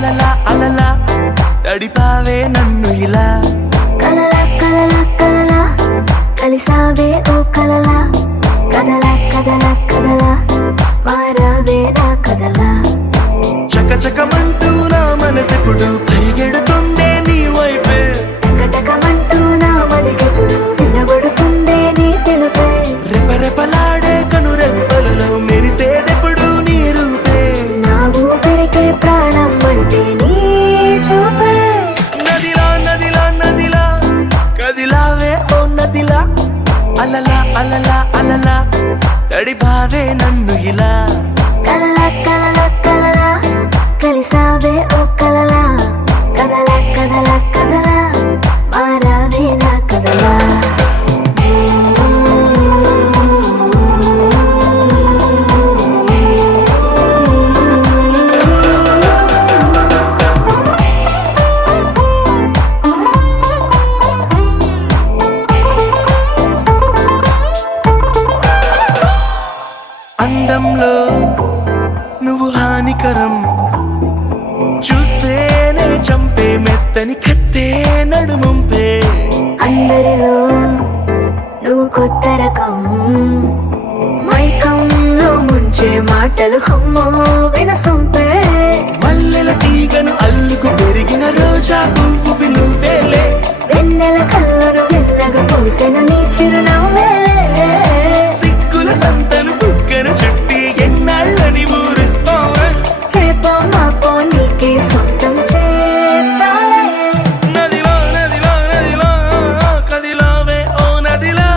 అలలా అలలా తడిపావే నన్ను ఇలా కలలా కలలా కలలా కలిసావే ఓ కలలా కదలా కదలా కదలా మారావే నా కదలా చకచకమంటూ నా మనసెప్పుడు పరిగెడుతుందే నీ వైపే టకటకమంటూ నా మదికెప్పుడు వినబడుతుందే నీ పిలుపే రెపరెపలాడే కనురెప్పలలో మెరిసేదెప్పుడు నీ రూపే నా ఊపిరికే ప్రాణం అంటే నీ చూపే నదిలా నదిలా నదిలా కదిలావే ఓ నదిలా అలలా అలలా అలలా తడిపావే నన్ను ఇలా కలలా కలలా కలలా కలిసావే ఓ కలలా కదలా కదలా కదలా మారావే నా కదలా అందంలో నువ్వు హానికరం చూస్తేనే చంపే మెత్తని కత్తే నడుముంపే అందరిలో నువ్వు కొత్త రకం మైకంలో ముంచే మాటలు హమ్మో వినసొంపే మల్లెల తీగను అల్లుకు పెరిగిన రోజా పువ్వు నువ్వేలే వెన్నెల కళ్ళను వెన్నగా పూసెను నీ చిరునవ్వేలే సిక్కుల సంతను బుగ్గను చుట్టి ఎన్నాళ్ళని ఊరిస్తావే రేపో మాపో నీకే సొంతం చేస్తాలే నదిలో నదిలో నదిలో కదిలావే ఓ నదిలా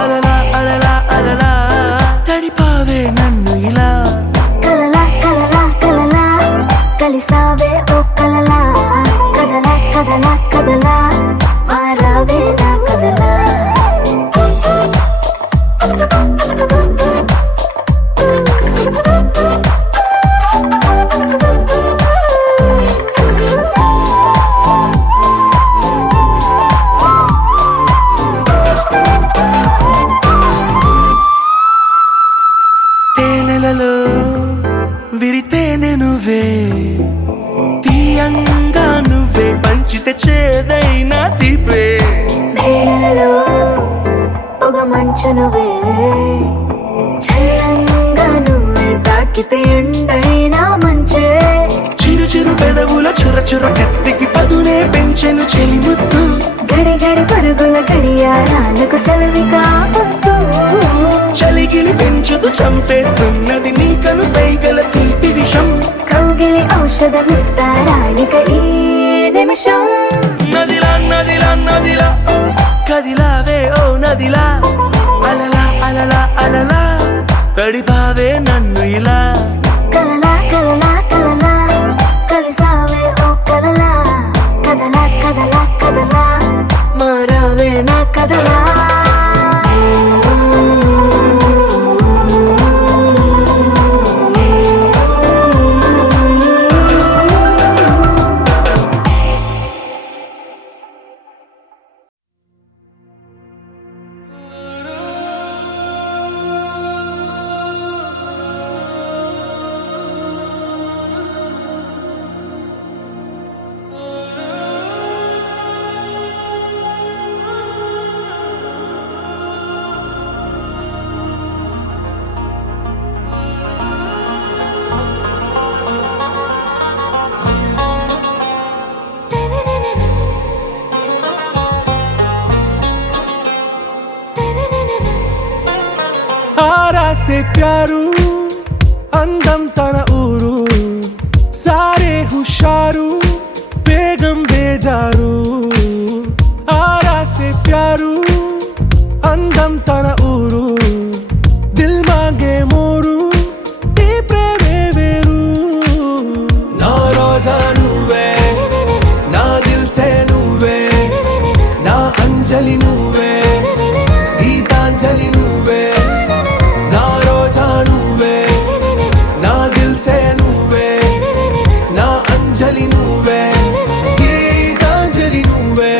అలలా అలలా అలలా తడిపావే నన్ను ఇలా కలలా కలలా కలలా కలిసావే ఓ కలలా కదలా కదలా కదలా మారావే నా కదలా తేనెలలో విరితేనె నువ్వే తీయంగా నువ్వే పంచితే చేదైనా తీపే నేలలో పొగ మంచు నువ్వే చల్లంగా నువ్వే తాకితే ఎండైనా మంచే చిరు చిరు పెదవుల చుర చుర కత్తికి పదునే పెంచెను చెలిముద్దు గడి గడి పరుగుల గడియారాలకు సెలవిగా పొద్దు చలిగిలి పెంచుతూ చంపేస్తున్నది నీ కను సైగల తీపి విషం కౌగిలి ఔషధమిస్తారానిక ఈ నిమిషం నదిలా నదిలా నదిలా కదిలావే ఓ నదిలా అలలా అలలా అలలా తడిపావే నన్ను ఇలా కలలా కలలా కలలా కలిసావే ఓ కలలా కదలా కదలా కదలా మారావే నా కదలా आरा से प्यारू అందం తన ఊరు సారే హుషారు బేగం బేజారు ఆరా సే ప్యారు అందం తన ఊరు దిల్ మాంగే మోరు ఈ ప్రేమే వేరు నా రోజా నువ్వే నా దిల్ సే నువ్వే నా అంజలి నువ్వే గీతాంజలి నువ్వే నా రోజా నువ్వే నా దిల్ సే నువ్వే నా అంజలి నువ్వే గీతాంజలి నువ్వే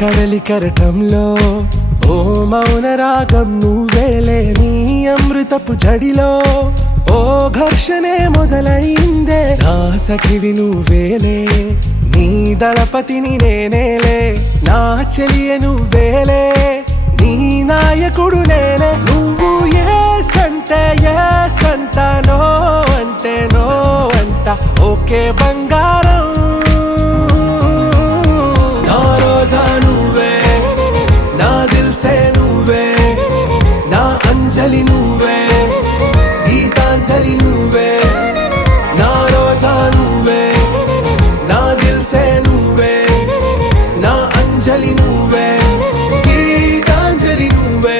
కడలి కెరటంలో ఓ మౌన రాగం నువ్వేలే, నీ అమృతపు జడిలో ఓ ఘర్షణే మొదలైందే. నా సఖివి నువ్వేలే, నీ దళపతిని నేనేలే, నా చెలియ నువ్వేలే, నీ నాయకుడు నేనే. నువ్వు ఏ సంట నో అంటే నో అంట, ఓకే బంగారం. నా రోజా నువ్వే, నా దిల్సే నువ్వే, నా అంజలి నువ్వే, గీతాంజలి నువ్వే. నా రోజా నువ్వే, నా దిల్సే నువ్వే, నా అంజలి నువ్వే, గీతాంజలి నువ్వే.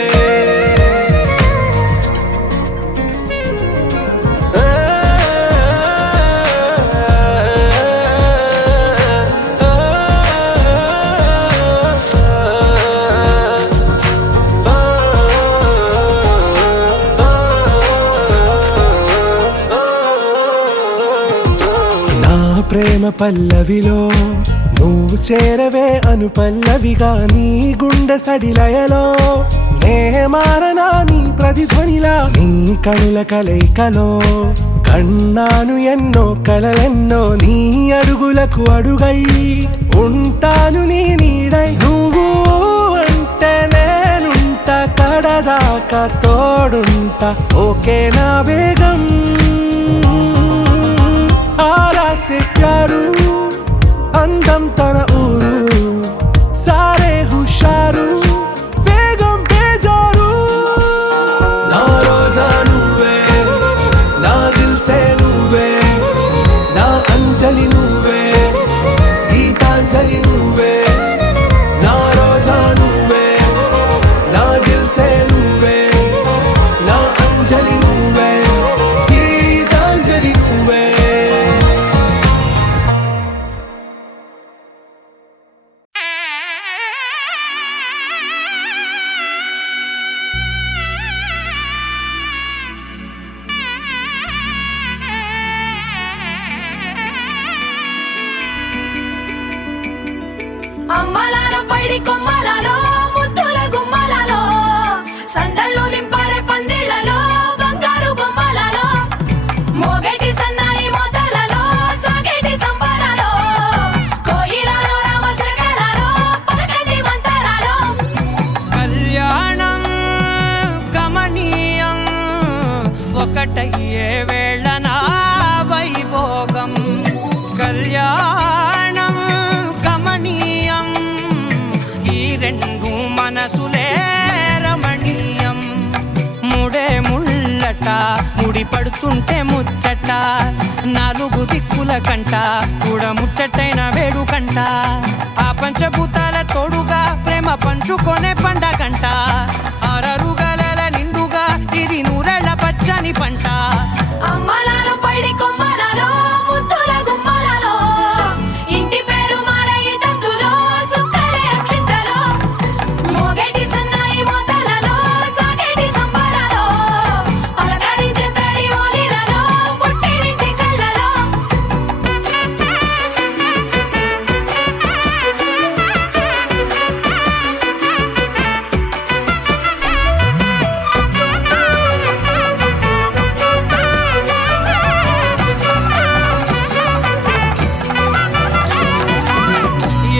ప్రేమ పల్లవిలో నువ్వు చేరవే అను పల్లవిగా, నీ గుండె సడిలయలో నే మారనా నీ ప్రతిధ్వనిలా. నీ కనుల కలయికలో కన్నాను ఎన్నో కలలెన్నో, నీ అడుగులకు అడుగై ఉంటాను నీ నీడై. నువ్వు అంటే నేనుంట కడదాకా తోడుంటా, ఓకే నా బేగం. आरा से प्यारू అందం తన ఊరు, సారే హుషారు బేగం బేజారు. నా రోజా నువ్వే, నా దిల్సే నువ్వే, నా అంజలి నువ్వే, గీతాంజలి నువ్వే. నా రోజా నువ్వే, నా దిల్సే నువ్వే, నా అంజలి నువ్వే, గీతాంజలి నువ్వే. అమ్మలాలో పైడి కొమ్మలలో ముద్దుల గుమ్మలలో, సందళ్ళు నింపారే పందిళ్లలో బంగారు బొమ్మలలో, మోగేటి సన్నాయి మోతలలో సాగేటి సంబరాలో, కోయిలలో రామశకలలో పలకటి మంతరాలో. కళ్యాణం గమనీయం ఒకటయ్యే వేళ నా వైభోగం. కళ్యాణం గమనీయం, ఈ రెండు మనసులే రమణీయం. ముడే ముళ్ళట ముడి పడుతుంటే ముచ్చట, నాలుగు దిక్కుల కంట చూడ ముచ్చటైన వేడుకంట. ఆ పంచభూతాల తోడుగా ప్రేమ పంచుకొనే పండగంట. అరరుగల నిండుగా ఇది నూరెళ్ళ పచ్చని పంట. అమ్మలాలో పైడి కొమ్మలలో ముద్దుల గుమ్మలలో, ఇంటి పేరు మారయి తందులో చుక్కలే అక్షింతలో, మోగేటి సన్నాయి మోతలలో సాగేటి సంబరాలో, పలకరించే తడి ఓలిలలో పుట్టినింటి కళ్ళలో.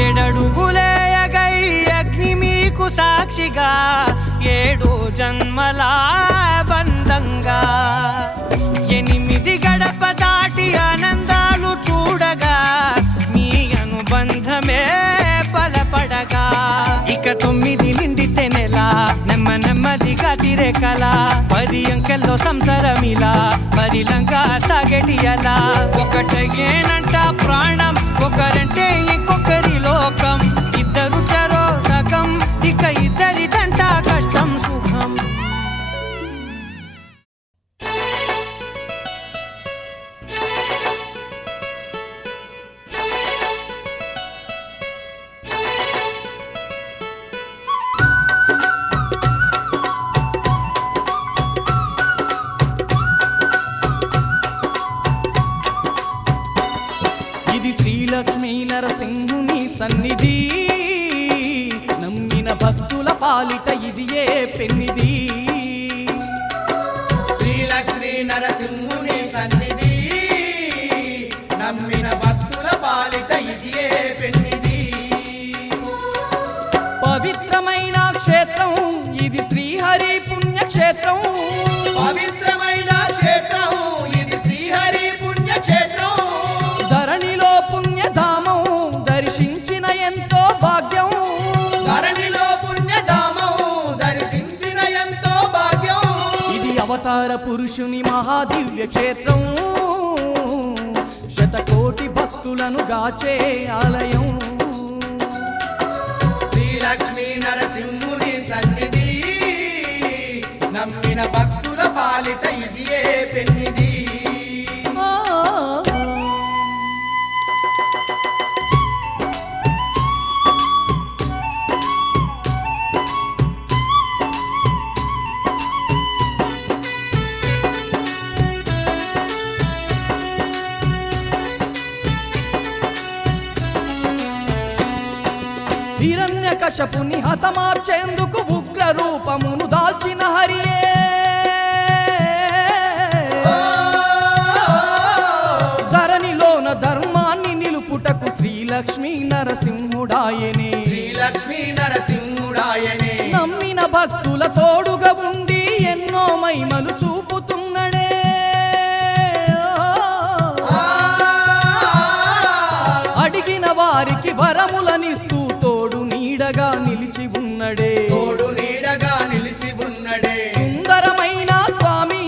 ఏడడుగులేయగై అగ్ని మీకు సాక్షిగా, ఏడు జన్మల బంధంగా, 8 గడప దాటి ఆనందాలు చూడగా, మీ అనుబంధమే బలపడగా. ఇక 9 నిండితే నెల నెమ్మదిగా తిరేకల, 10 అంకెల్లో సంసారమిలా పరిలంగా సాగేటి అలా. ఒకటేనంట ప్రాణం, ఒకరంటే ఇంకొకరి లోకం. ఇద్దరు చరో సగం, ఇక ఇద్దరిదంట కష్టం సుఖం. ఇది శ్రీలక్ష్మీ నరసింహుని సన్నిధి, భక్తుల పాలిట ఇది ఏ పెన్నిది. శ్రీలక్ష్మీ నరసింహుని సన్నిధి నమ్మిన భక్తుల పాలిట ఇది ఏ పెన్నిది. పవిత్రమైన క్షేత్రం ఇది శ్రీహరి పుణ్యక్షేత్రం. పవిత్రమైన క్షేత్రం ఇది శ్రీహరి పుణ్యక్షేత్రం. ధరణిలో పుణ్యధామం దర్శించిన ఎంతో భాగ్యం. ధరణిలో పుణ్యధామం దర్శించిన ఎంతో భాగ్యం. ఇది అవతార పురుషుని మహాదివ్య క్షేత్రం. శతకోటి భక్తులను గాచే ఆలయం. శ్రీలక్ష్మీ నరసింహుని సన్నిధి నమ్మిన భక్తుల పాలిట ఇది ఏ పెన్నిది. హిరణ్యకశపుని హతమార్చేందుకు ఉగ్ర రూపమును దాల్చిన హరియే. ధరణిలోన ధర్మాన్ని నిలుపుటకు శ్రీలక్ష్మీ నరసింహుడాయనే. శ్రీలక్ష్మీ నరసింహుడాయనే. నమ్మిన భక్తుల తోడుగా ఉండి ఎన్నో మహిమలు చూపుతున్నడే. అడిగిన వారికి వరములనిస్తూ తోడు నీడగా నిలిచి ఉన్నడే. తోడు నీడగా నిలిచి ఉన్నడే. సుందరమైన స్వామి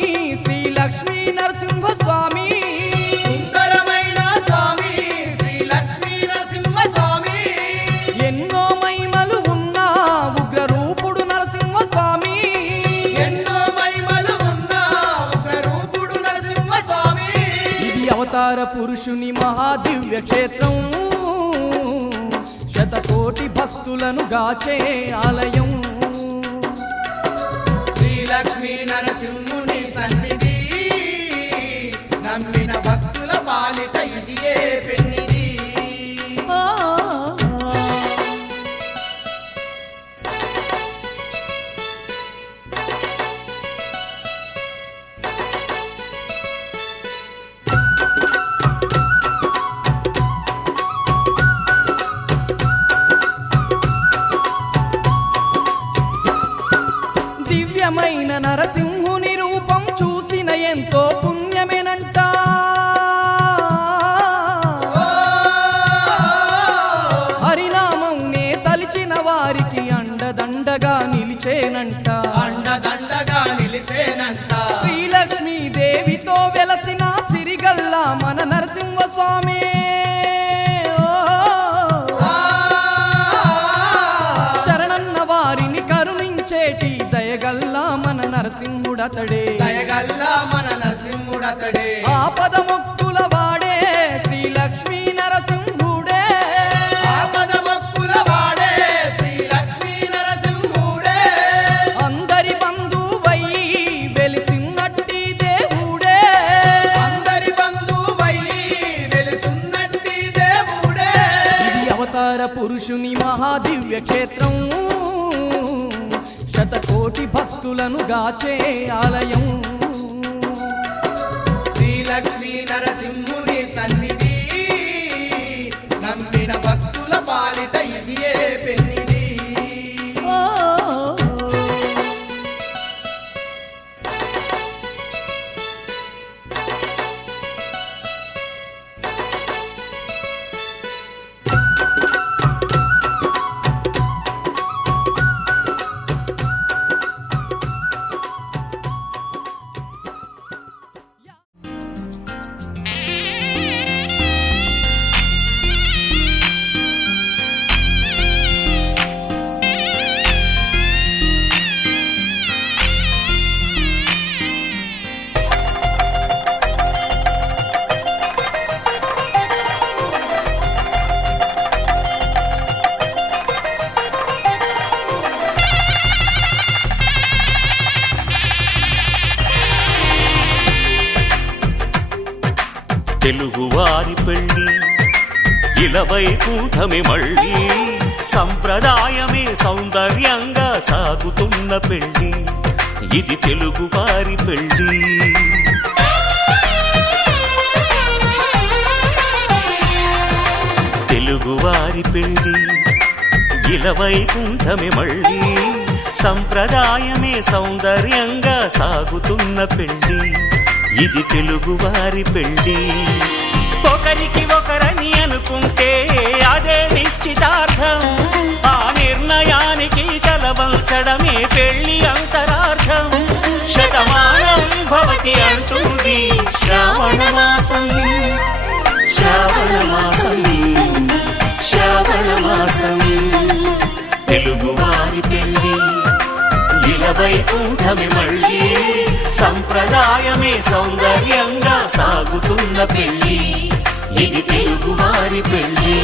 శ్రీలక్ష్మీ నరసింహ స్వామి. సుందరమైన స్వామి శ్రీలక్ష్మీ నరసింహ స్వామి. ఎన్నో మహిమలు ఉన్న ఉగ్ర రూపుడు నరసింహ స్వామి. ఎన్నో మహిమలు ఉన్న ఉగ్ర రూపుడు నరసింహ స్వామి. ఇది అవతార పురుషుని మహాదివ్య క్షేత్రం. శతకోటి భక్తులను గాచే ఆలయం. శ్రీలక్ష్మీ నరసింహుని సన్నిధి నమ్మిన భక్తుల పాలిట ఇది ఏ పెన్నిది. దివ్యమైన నరసింహుని రూపం చూసిన ఎంతో పుణ్యమేనంట. హరినామం నే తలిచిన వారికి అండదండగా నిలిచేనంట. అండదండగా నిలిసేనంట. శ్రీలక్ష్మీ దేవితో వెలసిన సిరిగల్ల మన నరసింహ స్వామి. శరణన్న వారిని కరుణించేటి దయగల్లా మన నరసింహుడతడే. దయగల్లా మన నరసింహుడతడే. ఆపద మొక్కుల వాడే శ్రీలక్ష్మీ నరసింహుడే. ఆపద మొక్కుల వాడే శ్రీలక్ష్మీ నరసింహుడే. అందరి బంధువై వెలిసినట్టి దేవుడే. అందరి బంధువై వెలుసున్నట్టి దేవుడే. ఇది అవతార పురుషుని మహాదివ్య క్షేత్రం. శతకోటి భక్తులను గాచే ఆలయం. శ్రీలక్ష్మీ నరసింహుని సన్నిధి నమ్మిన భక్తుల పాలిట ఇది ఏ పెన్నిది. తెలుగువారి పెళ్ళి ఇలవై కూటమి మళ్ళీ సంప్రదాయమే సౌందర్యంగా సాగుతున్న పెళ్లి, ఇది తెలుగు వారి పెళ్లి. తెలుగువారి పెళ్లి ఇలవైకుంఠమే మళ్ళీ, సంప్రదాయమే సౌందర్యంగా సాగుతున్న పెళ్లి, ఇది తెలుగువారి పెళ్లి. ఒకరికి ఒకరని అనుకుంటే అదే నిశ్చితార్థం, ఆ నిర్ణయానికి తలవంచడమే పెళ్లి అంతరార్థం. శతమానం భవతి అంటుంది శ్రావణ మాసం, శ్రావణ మాసం, శ్రావణ మాసం. తెలుగువారి పెళ్లి ఇలవైకుంఠమే మళ్ళీ, సంప్రదాయమే సౌందర్యంగా సాగుతున్న పెళ్లి, ఇది తెలుగువారి పెళ్లి.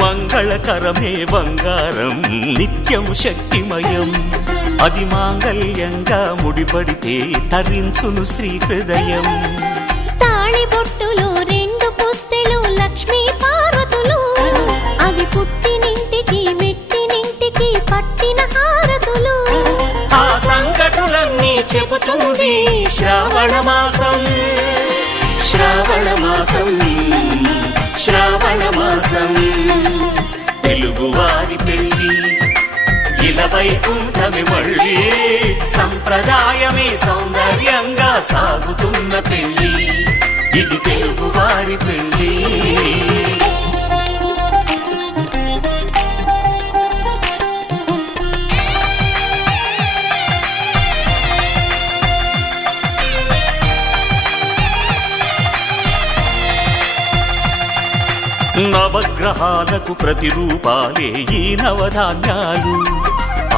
మంగళకరమే బంగారం నిత్యం శక్తిమయం, అది మాంగళ్యంగా ముడిపడితే తరించును స్త్రీ హృదయం. తాళిబొట్టులు రెండు పుస్తెలు లక్ష్మీ పార్వతులు, అవి పుట్టినింటికి మెట్టినింటికి పట్టిన హారతులు. ఆ సంకటులన్నీ చెబుతుంది శ్రావణ మాసం, శ్రావణ మాసం, శ్రావణ మాసం. తెలుగువారి పెళ్లి ఇలవైకుంఠమే మళ్ళీ, సంప్రదాయమే సౌందర్యంగా సాగుతున్న పెళ్లి, ఇది తెలుగువారి పెళ్లి. నవగ్రహాలకు ప్రతిరూపాలే ఈ నవధాన్యాలు,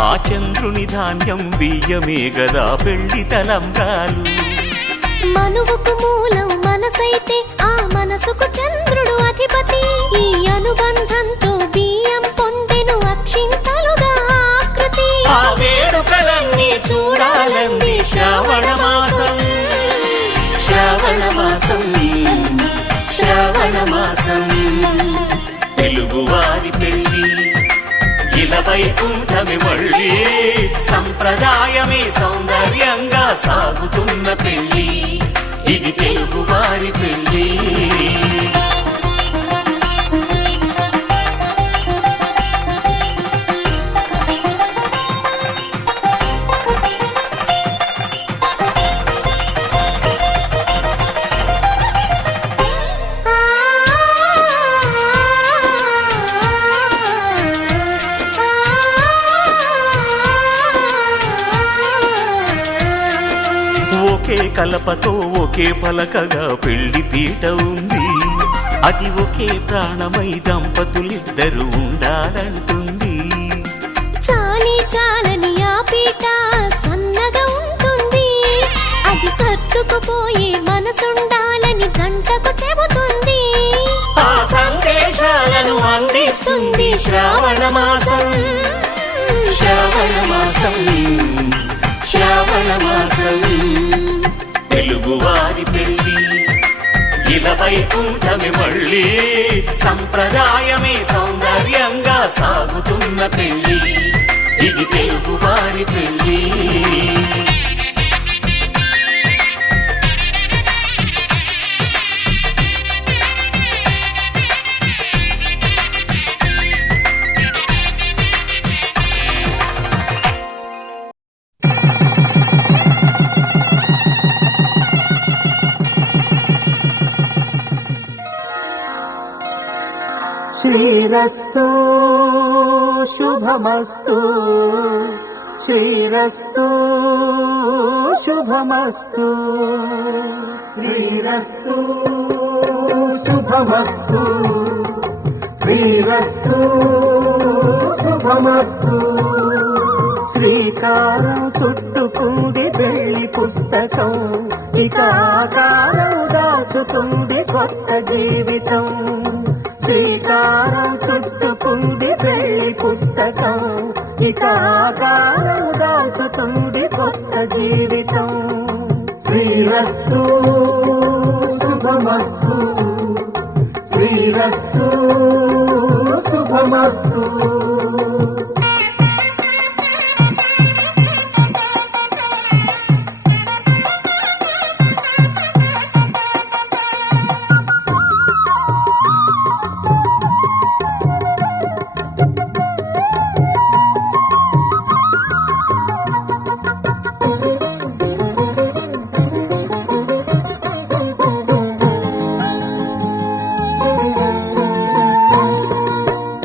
ఆ చంద్రుని ధాన్యం బియ్యమే గదా పెళ్లి తలంబ్రాలు. మనువుకు మూలం మనసైతే ఆ మనసుకు చంద్రుడు అధిపతి, ఈ అనుబంధంతో బియ్యం పొందెను అక్షింతలుగా ఆకృతి. ఆ వేడుకలన్నీ చూడాలంది శ్రావణ మాసం, శ్రావణ మాసం, శ్రావణ మాసం. తెలుగువారి పెళ్లి ఇలవైకుంఠమే మళ్ళీ, సంప్రదాయమే సౌందర్యంగా సాగుతున్న పెళ్లి, ఇది తెలుగువారి పెళ్లి. ఒకే కలపతో ఒకే పలకగా పెళ్లి పీట ఉంది, అది ఒకే ప్రాణమై దంపతులిద్దరూ ఉండాలంటుంది. చాలి చాలని ఆ పీట సన్నగా ఉంటుంది, అది సర్దుకుపోయే మనసుండాలని జంటకు చెబుతుంది. ఆ సందేశాలను అందిస్తుంది శ్రావణ మాసం, శ్రావణ మాసం, శ్రావణ మాసం. తెలుగువారి పెళ్లి ఇలవైకుంఠమే మళ్ళీ, సంప్రదాయమే సౌందర్యంగా సాగుతున్న పెళ్లి, ఇది తెలుగువారి పెళ్లి. శ్రీరస్తు శుభమస్తు, శ్రీరస్తు శుభమస్తు, శ్రీరస్తు శుభమస్తు, శ్రీరస్తు శుభమస్తు. శ్రీకారం చుట్టుకుంది పెళ్లి పుస్తకం, ఇక ఆకారం దాచుతుంది కొత్త జీవితం. శ్రీకారం చుట్టుకుంది పెళ్లి పుస్తకం, ఇక ఆకారం దాచుతుంది కొత్త జీవితం. శ్రీరస్తు శుభమస్తు, శ్రీరస్తు శుభమస్తు.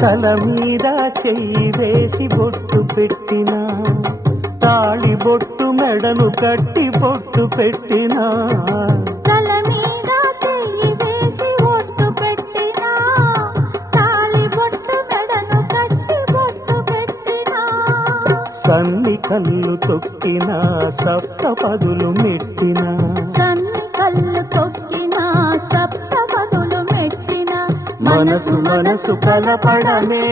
తల మీద చెయ్యి వేసి బొట్టు పెట్టినా, తాళి బొట్టు మెడను కట్టి బొట్టు పెట్టినా. తల మీద చెయ్యి వేసి బొట్టు పెట్టినా, తాళి బొట్టు మెడను కట్టి బొట్టు పెట్టినా. సన్ని కళ్ళు తొక్కినా, సప్త పదులు మెట్టినా. సన్ని కళ్ళు తొక్కినా, సప్త పదులు మెట్టినా. మనసు మనసు కలపడమే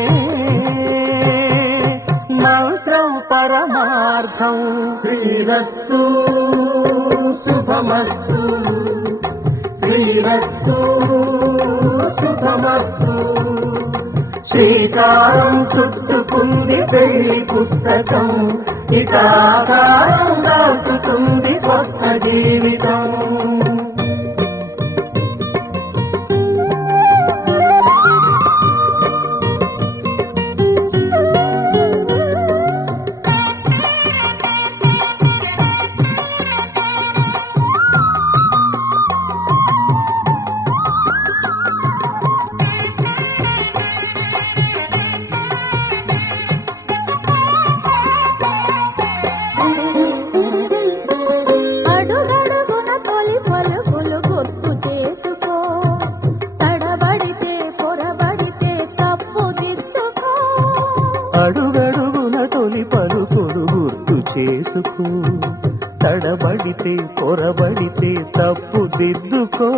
మంత్రం పరమార్థం. శ్రీరస్తు శుభమస్తు, శ్రీరస్తు శుభమస్తు. శ్రీకారం చుట్టుకుంది పెళ్లి పుస్తకం, ఇక ఆకారం దాచుతుంది కొత్త జీవితం. అడుగడుగున తొలి పలుకులు గుర్తు చేసుకో, తడబడితే పొరబడితే తప్పు దిద్దుకో. అడుగడుగున తొలి పలుకులు గుర్తు చేసుకో, తడబడితే పొరబడితే తప్పు దిద్దుకో.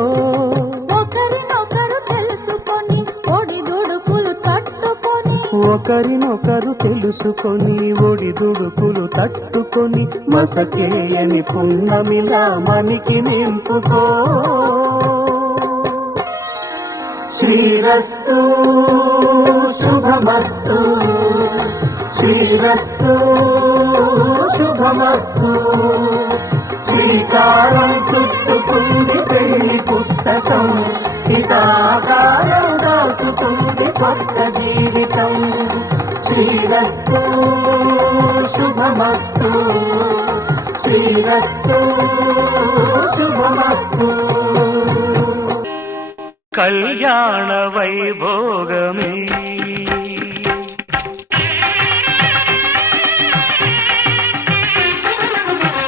ఒకరినొకరు తెలుసుకొని ఒడిదుడుకులు తట్టుకొని, ఒకరినొకరు తెలుసుకొని ఒడిదుడుకులు తట్టుకొని, మసకేయని పున్నమిలా మనికి నింపుకో. శ్రీరస్తు శుభమస్తు, శ్రీరస్తు శుభమస్తు. శ్రీకారం చుట్టుకుంది పెళ్లి పుస్తకం, ఇక ఆకారం దాచుతుంది కొత్త జీవితం. శ్రీరస్తు శుభమస్తు, శ్రీరస్తు శుభమస్తు. కళ్యాణ వైభోగమే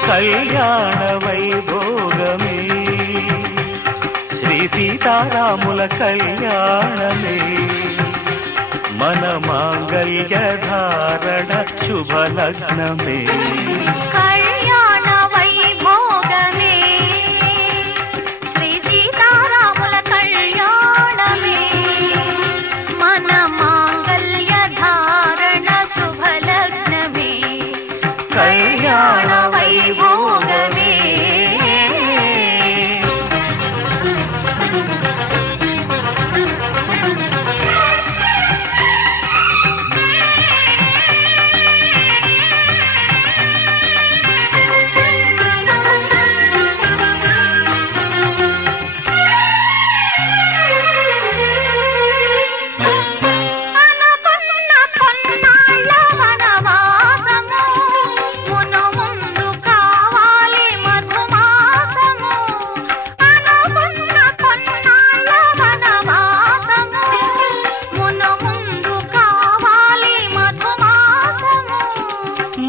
కళ్యాణ వైభోగమే, శ్రీ సీతారాముల కళ్యాణమే. మన మాంగళ్య ధారణ శుభలగ్నమే. కళ్యాణ వైభోగమే, శ్రీ సీతారాముల కళ్యాణమే. మన మాంగళ్య ధారణ శుభలగ్నమే. కళ్యాణ వైభోగమే.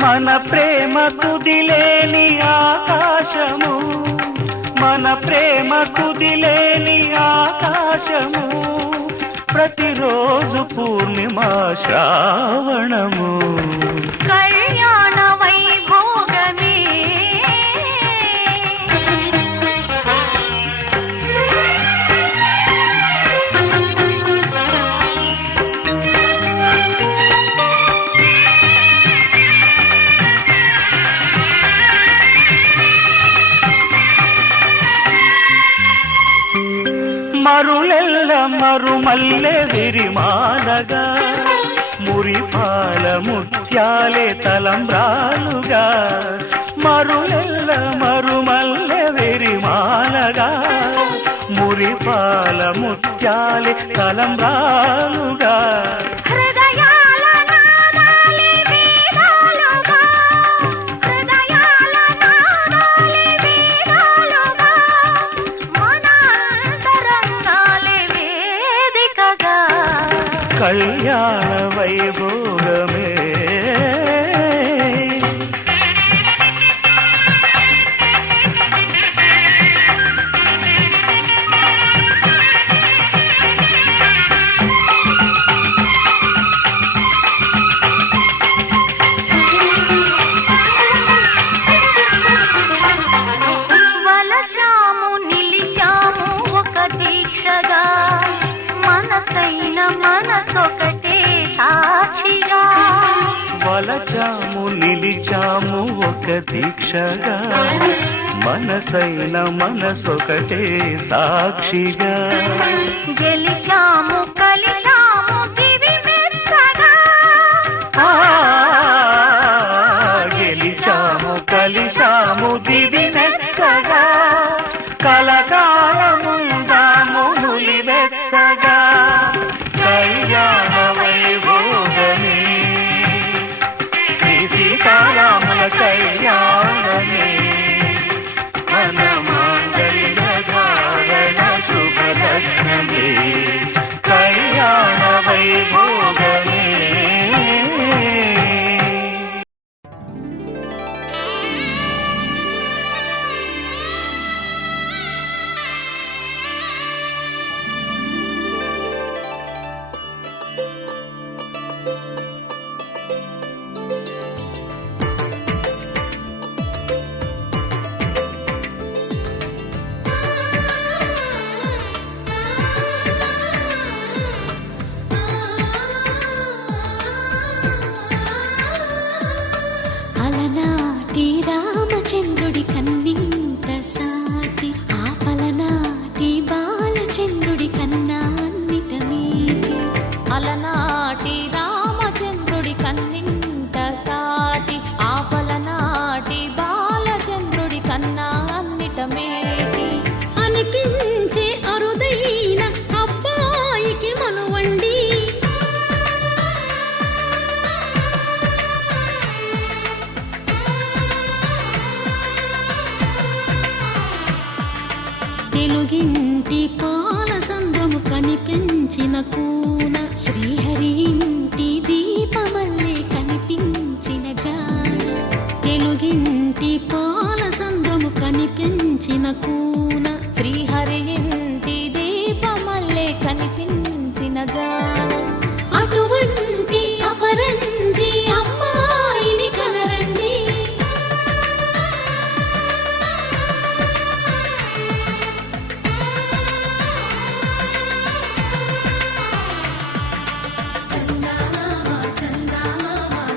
మన ప్రేమ కుదిలేని ఆకాశము, మన ప్రేమ కుదిలేని ఆకాశము, ప్రతిరోజు పూర్ణిమ శ్రావణము కళ్యాణ వైభోగమే మరులెల్ల మరుమల్లె విరిమాలగా మురిపాల ముత్యాలే తలంబ్రాలుగా మరులెల్ల మరుమల్లె విరిమాలగా మురిపాల ముత్యాలే తలంబ్రాలుగా హృదయాల నాదాలే వేదాలుగా హృదయాల నాదాలే వేదాలుగా మన అంతరంగాలే వేదికగా కళ్యాణ వైభోగమే వలచాము నిలిచాము ఒక దీక్షగా మనసైన మనసొకటే సాక్షిగా వలచాము నిలిచాము ఒక దీక్షగా మనసైన మనసొకటే సాక్షిగా గెలిచాము కలిశాము దివి మెచ్చగా ఆ, గెలిచాము కలిశాము దివి మెచ్చగా కలకాలముందాము నులి వెచ్చగా కళ్యాణ వైభోగమే శ్రీ సీతారాముల కళ్యాణమే మన మాంగళ్య ధారణ శుభలగ్నమే కళ్యాణ వైభోగమే అలనాటి రామచంద్రుడి కన్నింత సాటి ఆపలనాటి బాలచంద్రుడి కన్నా అన్నిట మీటి అలనాటి రామచంద్రుడి కన్నింట సాటి ఆపలనాటి బాలచంద్రుడి కన్నా అన్నిట మేటి అనిపించే అరుదైన అబ్బాయికి మనువండి తెలుగింటి పాల సంద్రము కనిపించిన కూన శ్రీహరి ఇంటి దీపమల్లే కనిపించిన జాన తెలుగింటి పాల సంద్రము కనిపించిన కూన శ్రీహరి ఇంటి దీపమల్లే కనిపించిన జాన అటువంటి అపరంజి అమ్మాయిని కనరండి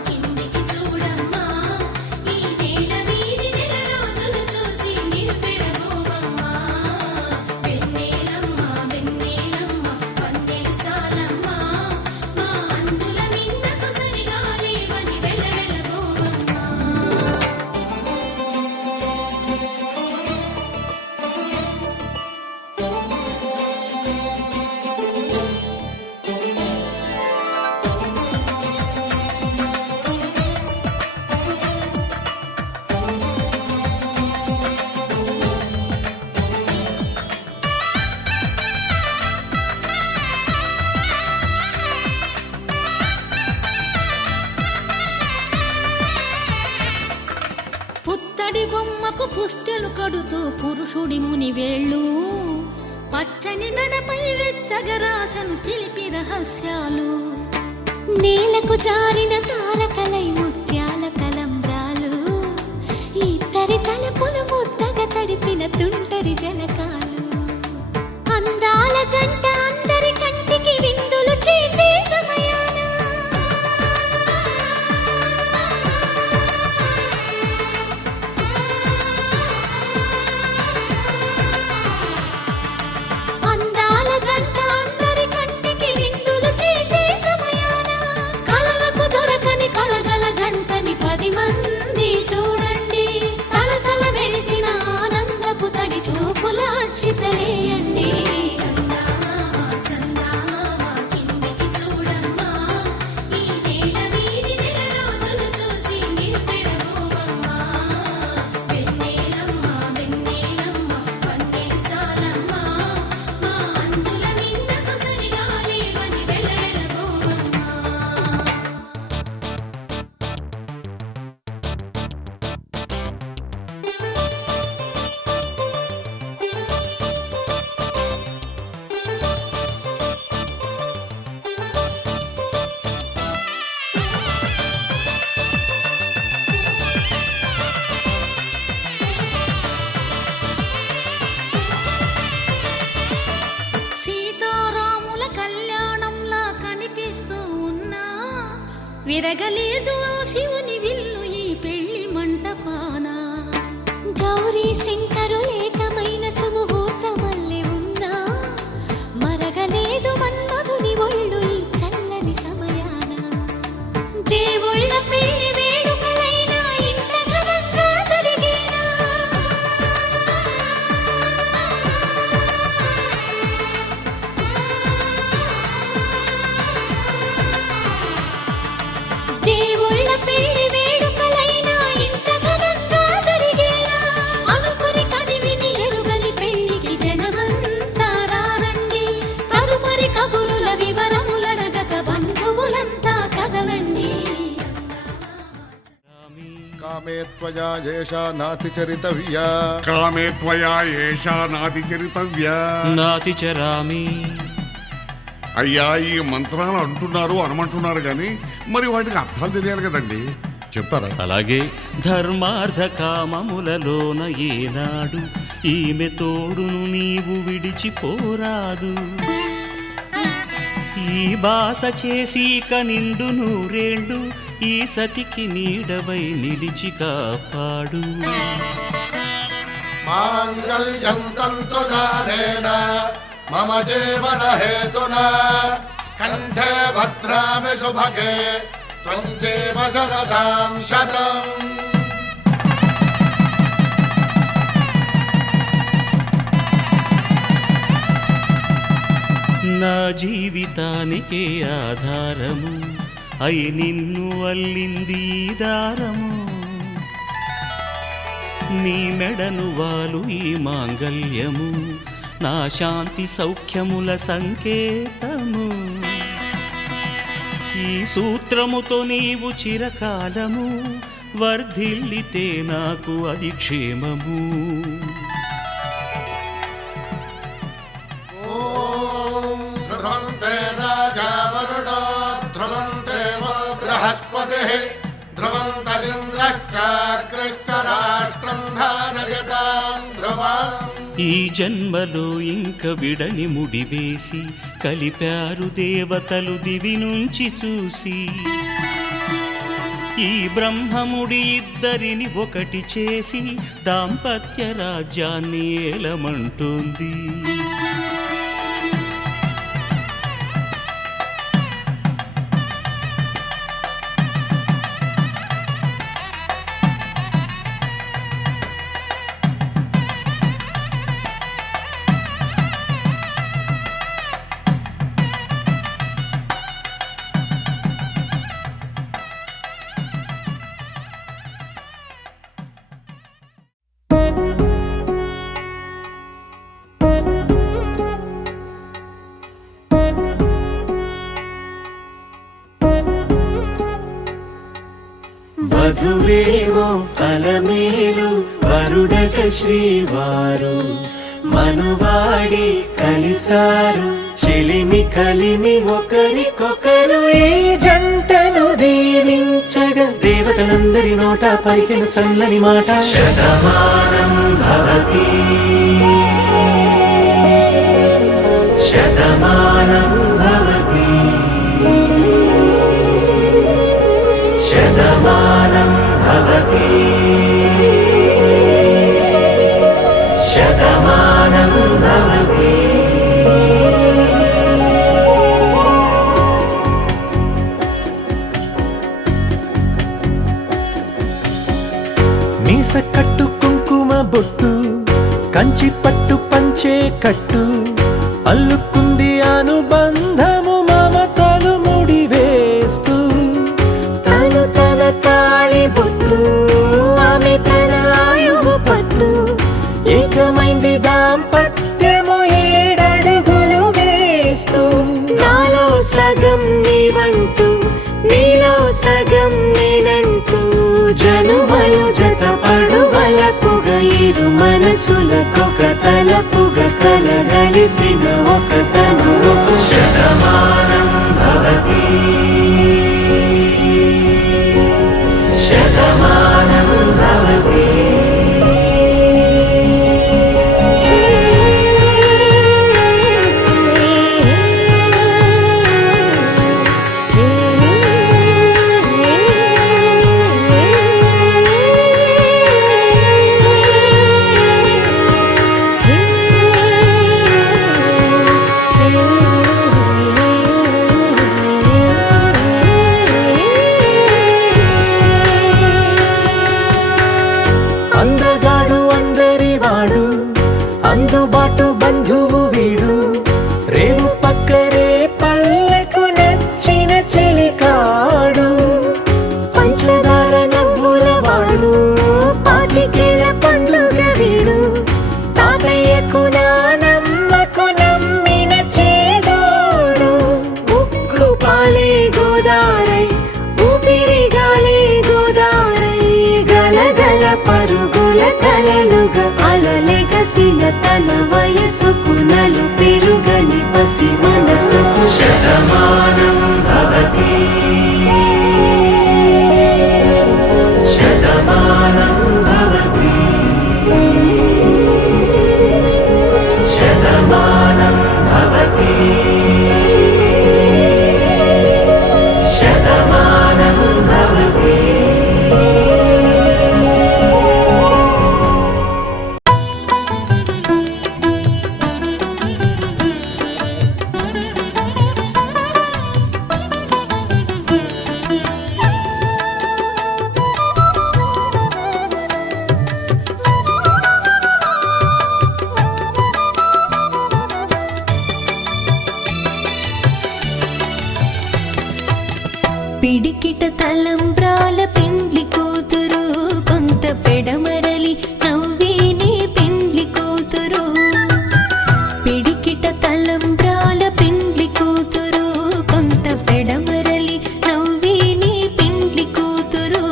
కిందికి చూడమ్మా ఈ నేల వీడి నెల రోజులు చూసి నివ్వెరబోవమ్మా వెన్నెలమ్మ వెన్నెలమ్మ వన్నెలు చాలమ్మా మా అన్నుల మిన్నకు సరిగా లేవని వెలవెలబోవమ్మా పుత్తడి బొమ్మకు పుస్తెలు కడుతూ పురుషుడి ముని వేళ్ళు పచ్చని మెడపై వెచ్చగరాసను చిలిపి రహస్యాలు. నేలకు జారిన తారకలై ముత్యాల తలంబ్రాలు, ఇద్దరి తలపులు ముద్దగా తడిపిన తుంటరి జలకాలు. అందాల జంట అందరి కంటికి విందులు చేసే సమయాన అందాల జంట అందరి కంటికి విందులు చేసే సమయాన కలలకు దొరకని కలగల జంటని 10 మంది చూడండి. తలతల మెరిసిన ఆనందపు తడి చూపుల అక్షితలేయండి. చందమామ చందమామ కిందికి చూడమ్మా, ఈ నేల వీడి నెల రోజులు చూసి నివ్వెరబోవమ్మా. వెన్నెలమ్మ వెన్నెలమ్మ వన్నెలు చాలమ్మా, మా అన్నుల మిన్నకు సరిగా లేవని వెలవెలబోవమ్మా. సీతారాముల కళ్యాణంలా కనిపిస్తూ ఉన్నా, విరగలేదు ఆ శివుని విల్లు ఈ పెళ్లి మంటపాన. గౌరీ శంకరులేకమైన సుముహూర్తమల్లె ఉన్నా, మరగలేదు మన్మధుని ఒళ్ళు ఈ చల్లని సమయాన. దేవుళ్ళ పెళ్లి వేడుకలైనా ఇంత ఘనంగా జరిగేనా? దేవుళ్ళ పెళ్లి వేడుకలైనా ఇంత ఘనంగా జరిగేలా, అనుకుని కదివిని ఎరుగని పెళ్లికి జనమంతా రారండి. తదుపరి కబురుల వివరములడగక బంధువులంతా కదలండి. కామే త్వయా ఏషా నాతి చరితవ్యా, కామే త్వయా ఏషా నాతి చరితవ్యా నాతి చరామి. అయ్యా ఈ మంత్రాలు అంటున్నారు అనమంటున్నారు కానీ మరి వాటికి అర్థాలు తెలియాలి కదండి, చెప్తారా? అలాగే ధర్మార్థ కామములలోన ఏనాడు ఈమె తోడును నీవు విడిచిపోరాదు. ఈ బాస చేసి నిండు 100 ఏళ్ళు ఈ సతికి నీడవై నిలిచి కాపాడు. మాంగళ్యం తంతునానేన మమ జీవన హేతునా కంఠే భద్రామి శుభగే త్వం జీవ శరదాం శతం. నా జీవితానికే ఆధారము అయి నిన్ను అల్లింది ఈ దారము. నీ మెడను వాలు ఈ మాంగల్యము నా శాంతి సౌఖ్యముల సంకేతము. ఈ సూత్రముతో నీవు చిరకాలము వర్ధిల్లితే నాకు అది క్షేమము. ఓం ధ్రువంతే రాజా వరుడో ధ్రువంతే బృహస్పతిః ధ్రువంతరింద్రశ్చాగ్రశ్చ రాష్ట్రం ధారయతాం ధ్రువం. ఈ జన్మలో ఇంక విడని ముడివేసి కలిపారు దేవతలు దివి నుంచి చూసి. ఈ బ్రహ్మముడి ఇద్దరిని ఒకటి చేసి దాంపత్య రాజ్యాన్ని ఏలమంటోంది. వధువేమో అలమేలు వరుడట శ్రీవారు మనువాడి కలిసారు చెలిమి కలిమి ఒకరికొకరు ఈ జంటను దీవించగా దేవతలందరి నోట పలికెను చల్లని మాట శతమానం భవతి శతమానం భవతి శతమానం భవతి శతమానం భవతి. మీస కట్టు కుంకుమ బొట్టు కంచి పట్టు పంచే కట్టు అల్లుకుంది అనుబంధము మమతలు ముడివేస్తూ తను తన తాళి బొట్టు ఆమె తన ఆయువు పట్టు ఏకమైంది దాంపత్యము 7 అడుగులు వేస్తూ నాలో సగం నీవంటూ నీలో సగం నేనంటూ జనుమలు జతపడు వలపుగ ఇరు మనసులకొక తలపుగ కలగలిసిన ఒక తను శతమానం భవతి శతమానం భవతి. అందగాడు అందరివాడు అందుబాటు బంధువు వీడు రేవు పక్కరే పల్లెకు నచ్చిన చెలికాడు పంచదార నవ్వుల వాడు పాతికేల పండుగ వీడు తాతయ్యకు నానమ్మకు నమ్మిన చేదోడు ఉక్కు పాలే గోదారై ఊపిరిగాలే గోదారై గలగల పరుగుల కలలుగా అలలెగసిన తన వయసుకు నలు పెరుగని పసి మనసుకు శతమానం భవతి శతమానం భవతి శతమానం భవతి శతమానం భవతి. పిడికిట తలంబ్రాల పెండ్లి కూతురు కొంత పెడమరలి నవ్విని పెండ్లి కూతురు పిడికిట తలంబ్రాల పెండ్లి కూతురు కొంత పెడమరలి నవ్విని పెండ్లి కూతురు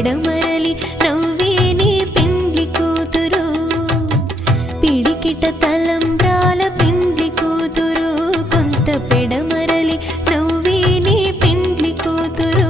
పెడమరలి నవ్వే నీ పెండ్లి కూతురు పిడికిట తలంబ్రాల పెండ్లి కూతురు కొంత పెడమరలి నవ్వే నీ పెండ్లి కూతురు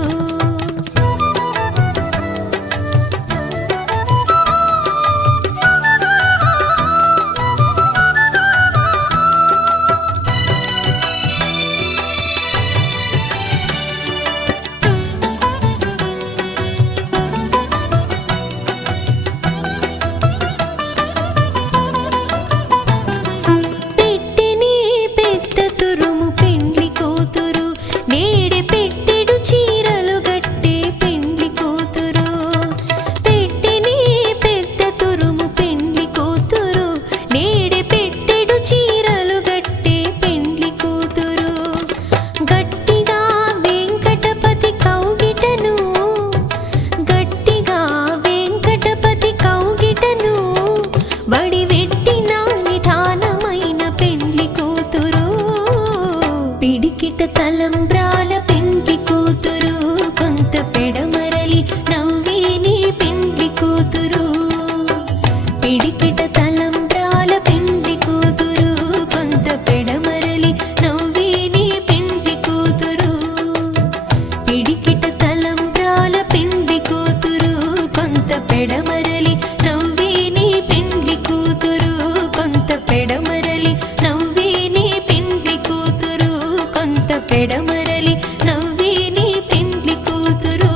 పెట్టెని పెద్ద తురుము పెండ్లి కూతురు నేడే పెట్టెడు చీరలు గట్టే పెండ్లి కూతురు పెట్టెని పెద్ద తురుము పెండ్లి కూతురు నేడే పెట్టెడు చీరలు గట్టే పెండ్లి కూతురు గట్టిగా వెంకటపతి కౌగిటను గట్టిగా వెంకటపతి కౌగిటను వడివెట్టిన నిధానమైన పెండ్లి కూతురు పిడికిట తలంబ్రాల పెండ్లి కూతురు కొంత పెడమరలి నవ్వే నీ పెండ్లి కూతురు పిడికిట తలంబ్రాల పెండ్లి కూతురు కొంత పెడమరలి నవ్వే నీ పెండ్లి కూతురు పిడికిట తలంబ్రాల పెండ్లి కూతురు కొంత పెడమరలి నవ్వే నీ పెండ్లి కూతురు కొంత పెడమరలి నవ్వే నీ పెండ్లి కూతురు కొంత పెడమరలి నవ్వే నీ పెండ్లి కూతురు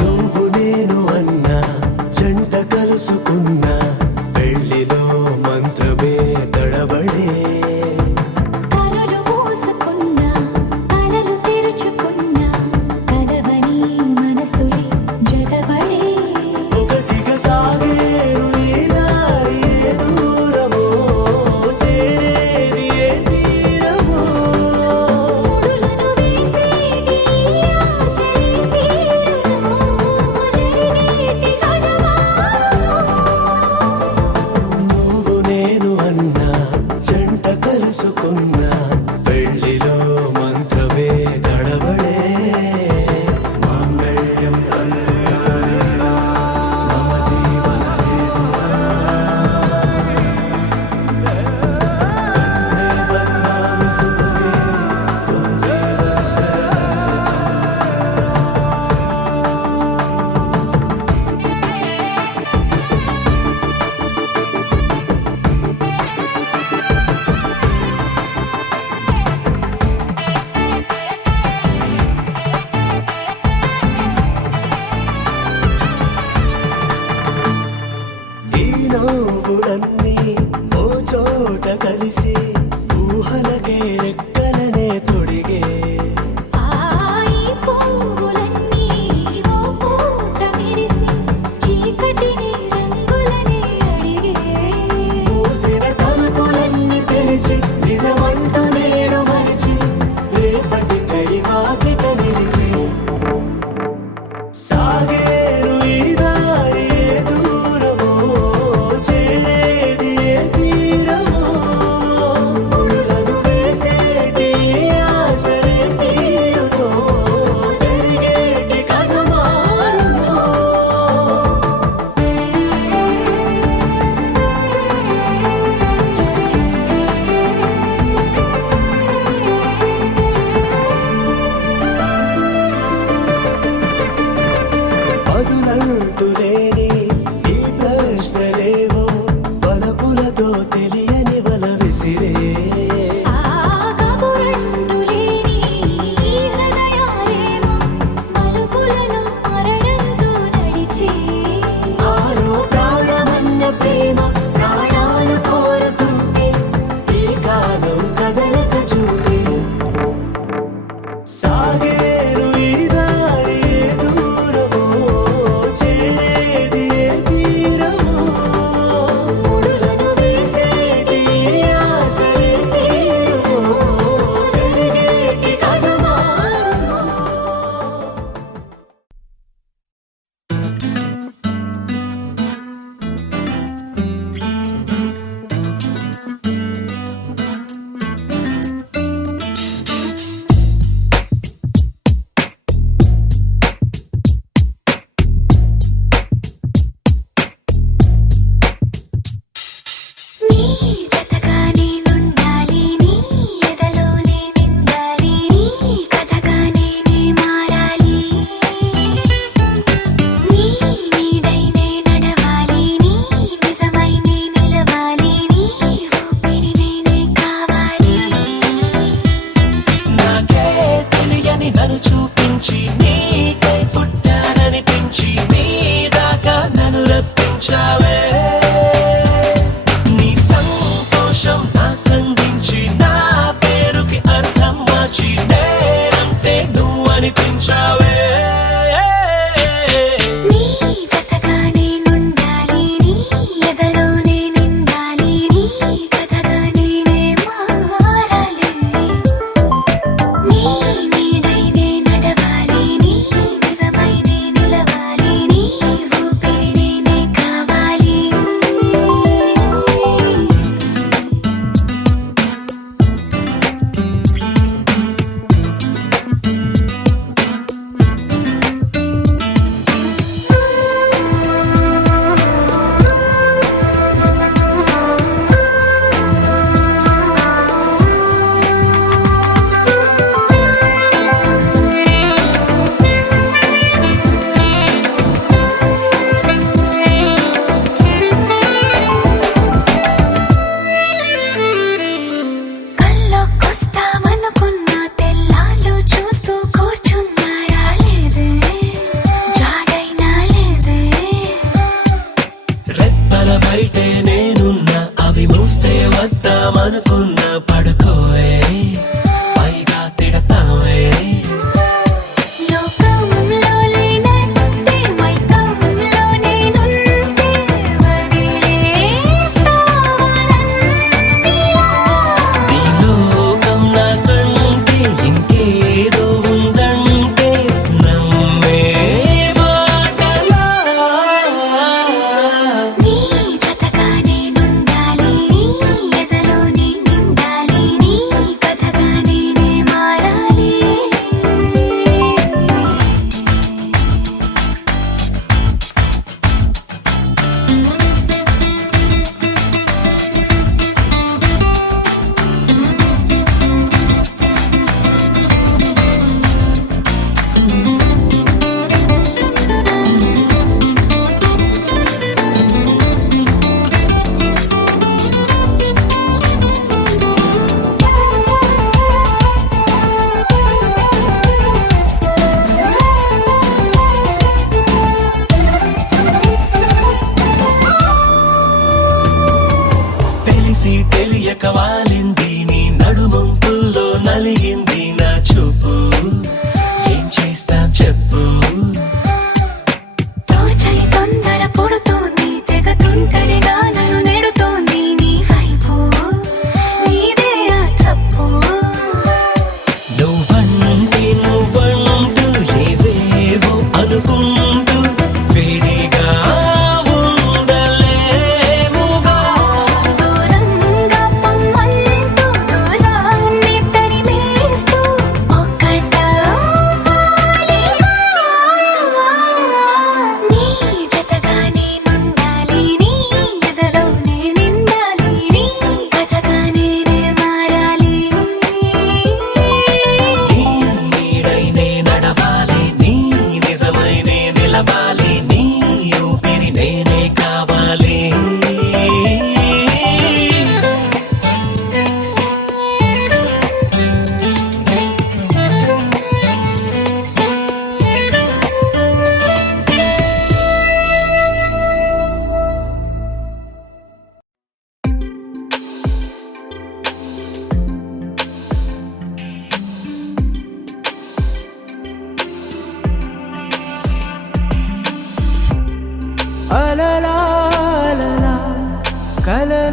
నువ్వు నేను అన్న జంట కలుసుకున్న పెళ్లిలో మంత్రమే తడబడే కనులు మూసుకున్నా కలలు తెరుచుకున్నా కలవని మనసులే జతబడే ఒకటిగా సాగేరు ఈ దారి ఏ దూరమో చేరేది ఏ తీరమో ముడులను వేసేటి ఆశలే తీరును జరిగేటి కథమారును నువ్వు నేను అన్న జంట కలుసుకున్న పెళ్లిలో మంత్రమే తడబడే మాంగళ్యం కళ్యాణే మమ జీవన బన్నామి సుభగే త్వం జీవ సరస్వతి ఈ నవ్వులన్నీ ఓ చోట కలిసి ఊహలకే రెక్కలనే తొడిగే ఈ పువ్వులన్నీ ఓ పూట మెరిసి చీకటిని రంగులనే అడిగే మూసిన తలుపులన్నీ తెరిచి నిజమంటూ నేడు మరిచి రేపటికై వాకిట నిలిచి సాగేరు ఈ దారి ఏ దూరమో చేరేది ఏ తీరమో ముడులను వేసేటి ఆశలే తీరుతో జరిగేటి కథ మారునో బదులంటూ లేని ఈ ప్రశ్నలేవో బలపులతో తెలియని వల విసిరే కబురంటూ లేని ఈ హృదయాలేమో మలుపులలో మరణంతో నడిచే ఆరో ప్రాణమన్న ప్రేమ ప్రాణాలు కోరుతుంటే ఈ కాలం కదలక చూసి సాగేరు ఈ దారి ఏ దూరమో చేరేది ఏ తీరమో ముడులను వేసేటి ఆశలే తీరుమో జరిగేటి కథ మారునో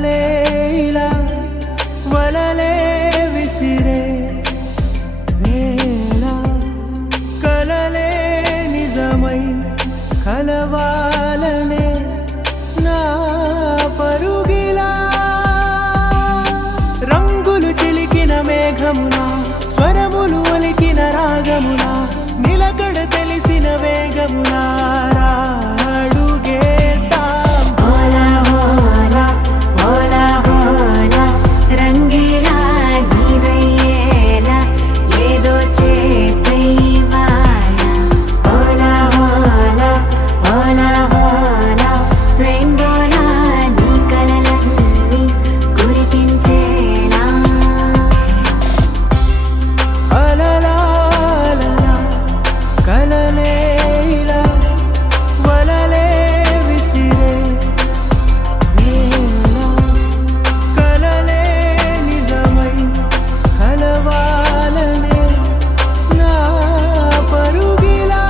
కలలే ఇలా వలలే విసిరే వేళ కలలే నిజమై కలవాలనే నా పరుగిలా రంగులు చిలికిన మేఘములా స్వరములు ఒలికిన రాగములా నిలకడ తెలిసిన వేగములా అడుగేద్దాం హోలా హోలా హోలా హోలా రంగేలా నీదయ్యేలా ఏదో చేసేవాలా హోలా హోలా హోలా హోలా రెయిన్బోలా నీ కలలన్నీ కురిపించేలా అలలా అలలా కలలే ఇలా వలలే విసిరే వేళ కలలే నిజమై కలవాలనే నా పరుగిలా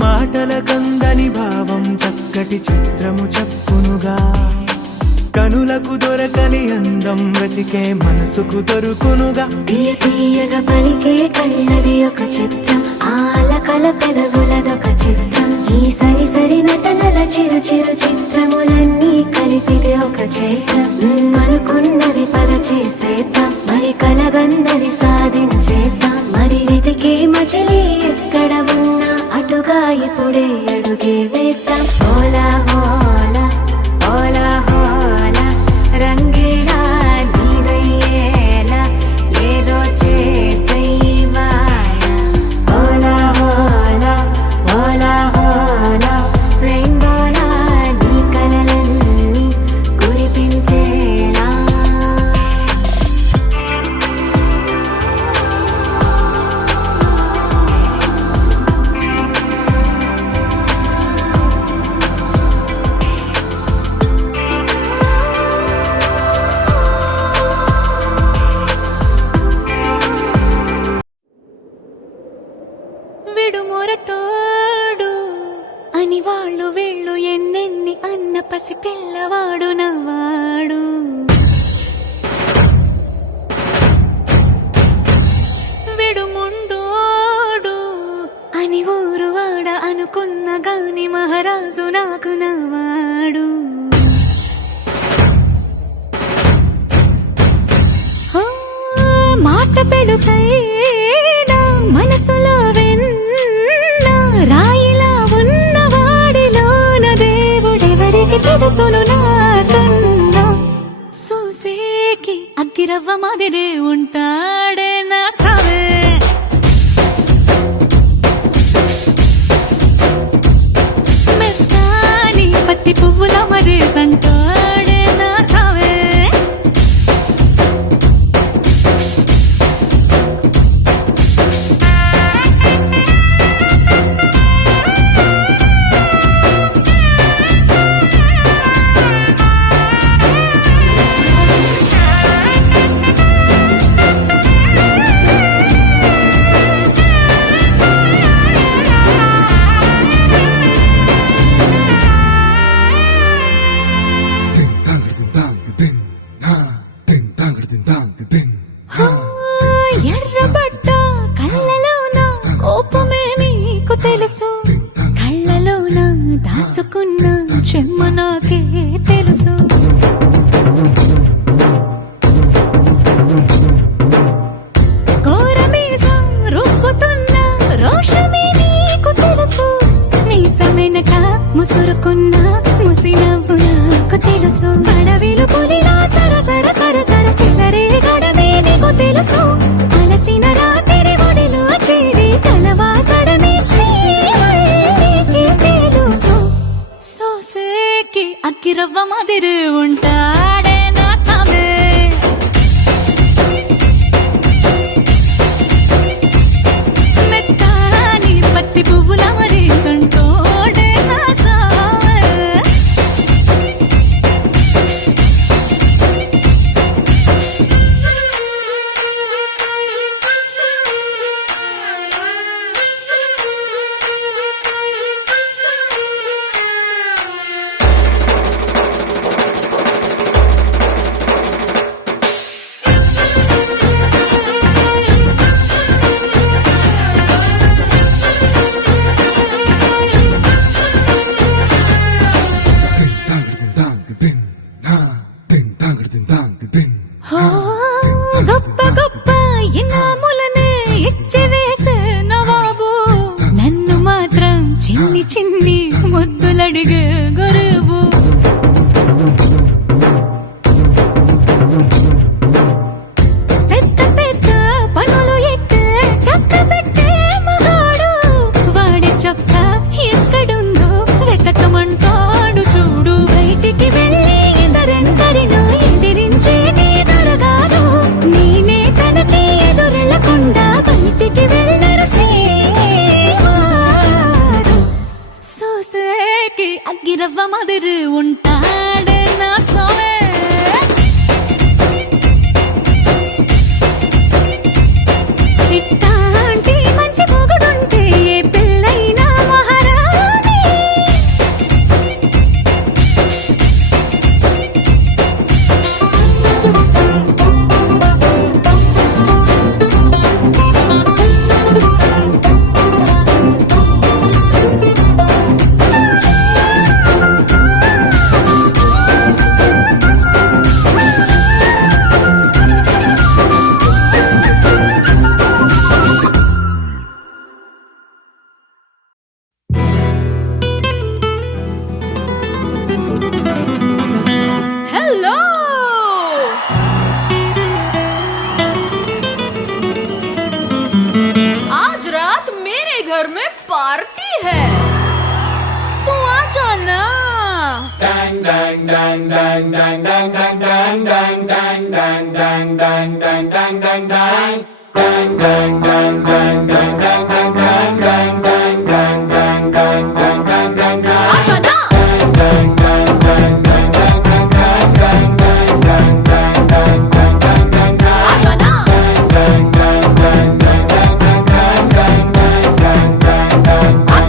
మాటల కందని భావం చక్కటి చిత్రము చెప్పునుగా కనులకు దొరకని అందం వెతికే మనసుకు దొరుకునుగా తీయ తీయగా పలికే కళ్ళది ఒక చిత్రం ఆలకల పెదవులదొక చిత్రం ఈ సరి సరి నటనల చిరు చిరు చిత్రములన్నీ కలిపితే ఒక చైత్రం అనుకున్నది పద చేసేద్దాం మరి కలగన్నది సాధించేద్దాం మరి వెతికే మజిలీ ఎక్కడ ఉన్నా అటుగా ఇప్పుడే అడుగే వేద్దాం హోలా హోలా హోలా హోలా రంగేలా నీదయ్యేలా ఏదో చేసేవాలా హోలా హోలా హోలా హోలా రెయిన్బోలా నీ కలలన్నీ కురిపించేలా విడుమొరటోడు అని వాళ్ళు వీళ్ళు ఎన్నెన్ని అన్న పసి పిల్లవాడు నవ్వాడు విడుముండోడు అని ఊరు వాడ అనుకున్న గాని మహారాజు నాకు నవ్వాడు మాట పెడుసైనా మనసులో వెన్న రాయిలా ఉన్నవాడిలోన దేవుడెవరికి తెలుసును నాకన్నా చూసేకి అగ్గిరవ్వ మాదిరే ఉంటాడే నా సావే మెత్తాని పత్తి పువ్వుల మరి సంటాడే నా సావే గొప్ప గొప్ప ఇనాములనే ఇచ్చివేసే నవాబు నన్ను మాత్రం చిన్ని చిన్ని ముద్దులడిగే గురువు పెద్ద పెద్ద పనులు ఎట్టే చక్క పెట్టే మగాడు వాడి చొక్క ఎక్కడుందో వెతకమంటాడు చూడు బయటికి వెళ్ళి ఇద్దరెందరినో ఎదిరించేటి దొరగారు నేనే తనకి ఎదురెళ్ళకుండా బయటికి వెళ్ళరు శ్రీవారు సోసేకి అగ్గిరవ్వ మదిరి ఉంటాడే నా సోమే ఇట్టాంటి మంచి మొగుడుంటే ఏ పెళ్ళైనా మహారాణి हेलो आज रात मेरे घर में पार्टी है तू आ जाना आ जाना आ जाना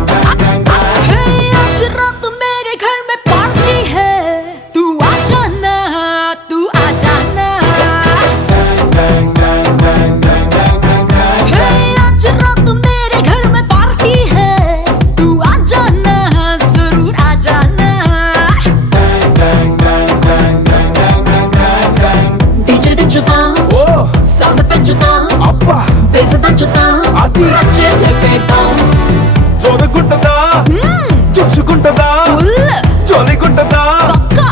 हे, आज रात मेरे घर में पार्टी है तू आ जाना तू आ जाना हे, आज रात मेरे घर में पार्टी है तू आ जाना जरूर आ जाना डीजे దించుతా సౌండ్ పెంచుతా బేస్ దంచుతా వచ్చే లేపేతా చూడకుంటదా చూసుకుంటదా చోలికుంటదా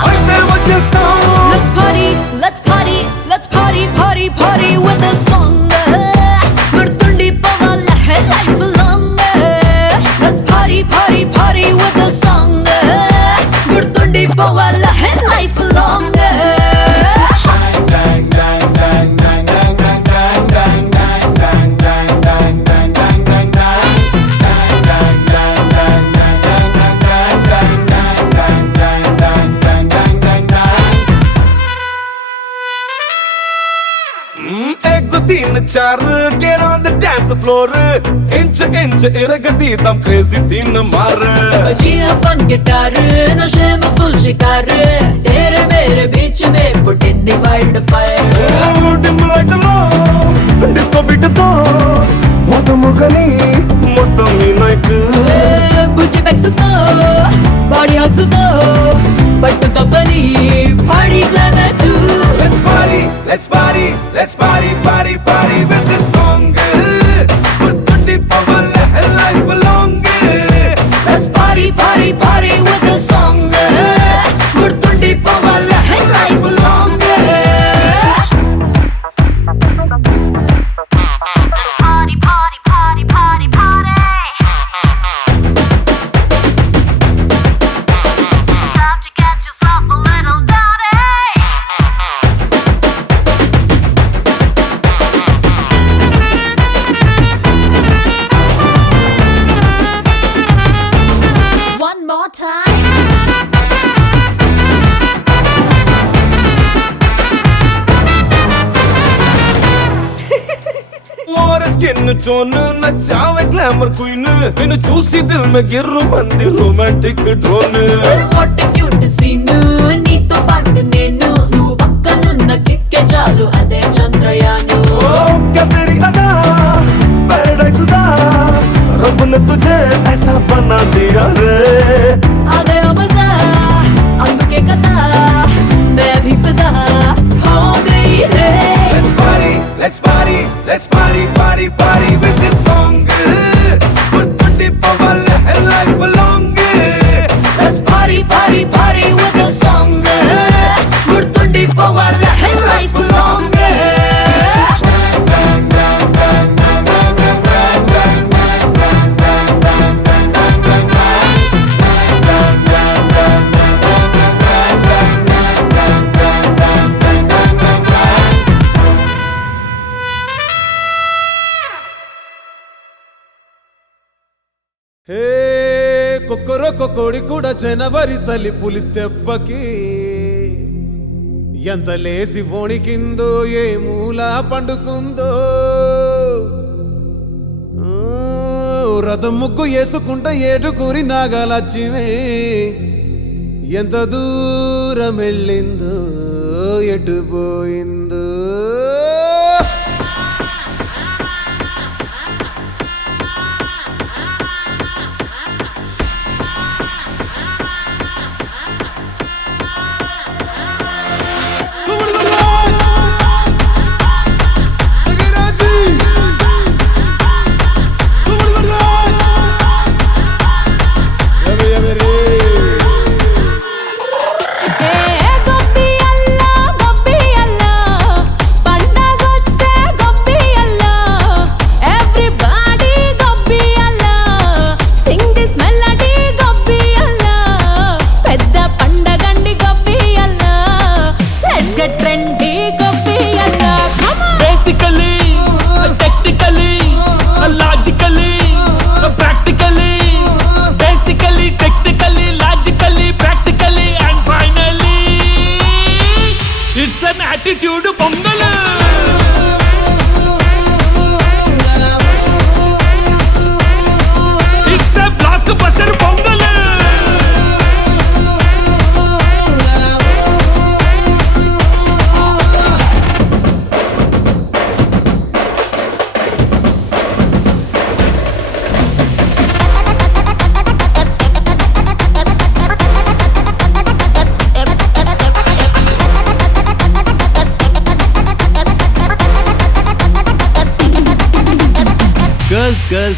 అయితే వచ్చేస్తాం Let's party, let's party, let's party, party, party with a song. గుర్తుండి పోవాలా life long. Let's party, party, party with a song. గుర్తుండి పోవాలా life long. एक दो तीन चार get on the dance floor inch inch इरगदी दम crazy तीन मार बजिया फन गिटार नशे में फुल शिकार तेरे मेरे बीच में पुटिंदी वाइल्ड फायर डिम लाइट लो डिस्को बीट तो మొత్తముగని మొత్తం ఈ నైట్ బుజ్జి బెక్స్ తో బాడీ హగ్స్ తో పట్టుతో పని party climax let's party let's party let's party party party with this song గుర్తుండి పోవాలా life long let's party party party with the song గుర్తుండి పోవాలా life long party party party party party time to get yourself a little dirty one more time और skin tone नचावे glamour queen इन्हें चूसी दिल में गिर मंदी romantic drone what a cute scene నీతో పాటు నేను నువ్వు పక్కనున్న కిక్కే చాలు అదే చంద్రయాను क्या तेरी अदा पैराडाइज दा रब ने तुझे ऐसा बना दिया रे అదే మజా అందుకే కదా मैं भी फिदा కొడి కూడా జనవరి సలిపులి దెబ్బకి ఎంత లేసి వణికిందో ఏ మూల పండుకుందో రథం ముగ్గు వేసుకుంట ఏడుకూరి నాగలక్ష్మి ఎంత దూరం వెళ్ళిందో ఎటు పోయిందో attitude pongal it's a block buster pongal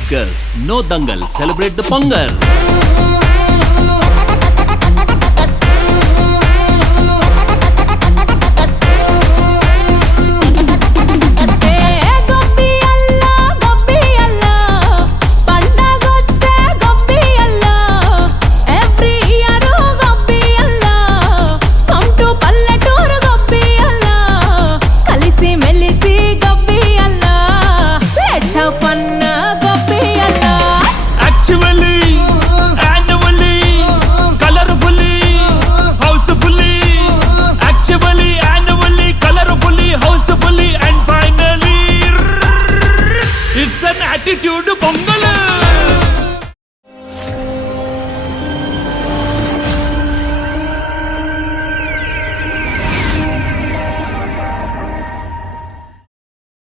Girls, no dangal, celebrate the Pongal.